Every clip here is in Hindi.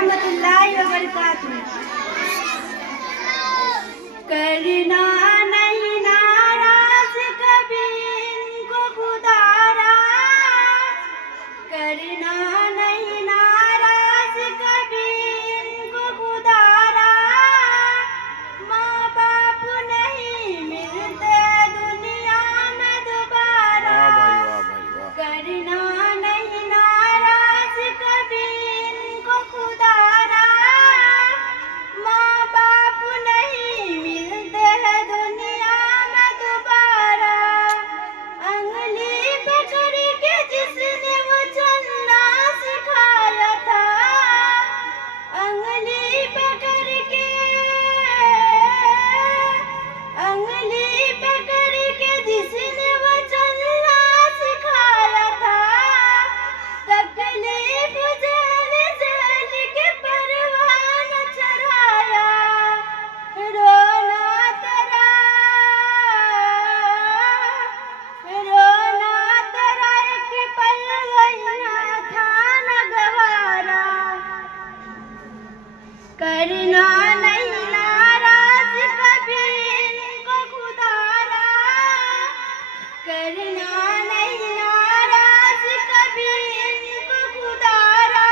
रहमतुल्लाहि व बरकातुहू। करना नहीं नाराज कभी इनको खुदारा, करना नहीं नाराज कभी इनको खुदारा। माँ बाप नहीं मिलते दुनिया में दोबारा। करना नहीं नाराज कभी इनको खुदारा। माँ बाप नहीं मिलते हैं दुनिया में दोबारा। अंगली पकड़ के जिसने वो चलना सिखाया था, अंगली पकड़ के, अंगली पकड़ के जिसने वो चलना सिखाया था। तकलीफ झेल झेल के परवान चढ़ाया। रोना तेरा, रोना तेरा एक पल वहीं था न गवारा। करना नहीं नाराज कभी इनको खुदारा, करना नहीं नाराज कभी इनको खुदारा।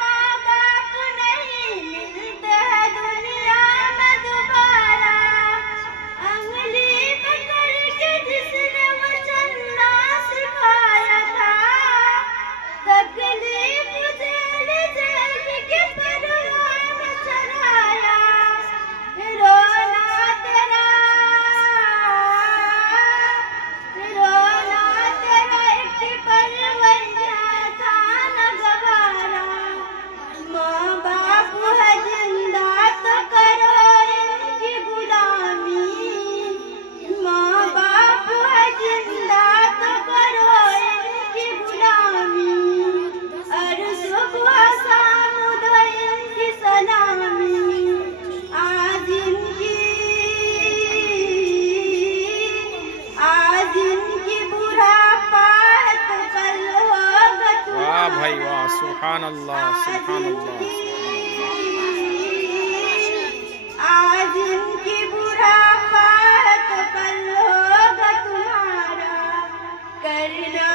माँ बाप नहीं मिलते हैं दुनिया में दोबारा। अंगली पकड़ के जिसने वो चलना सिखाया था। तकलीफ झेल झेल के परवान चढ़ाया। रोना तेरा, रोना तेरा एक पल वहीं था न गवारा। माँ बाप है जिंदा तो करो इनकी गुलामी। माँ बाप है जिंदा तो करो इनकी गुलामी। और सुबह शाम दो इनकी सलामी। आज इनकी बुढ़ापा है तो कल होगा वाह भाई तुम्हारा। वाह, सुभान अल्लाह, सुभान अल्लाह। आज इनकी बुढ़ापा है तो कल होगा तुम्हारा। करना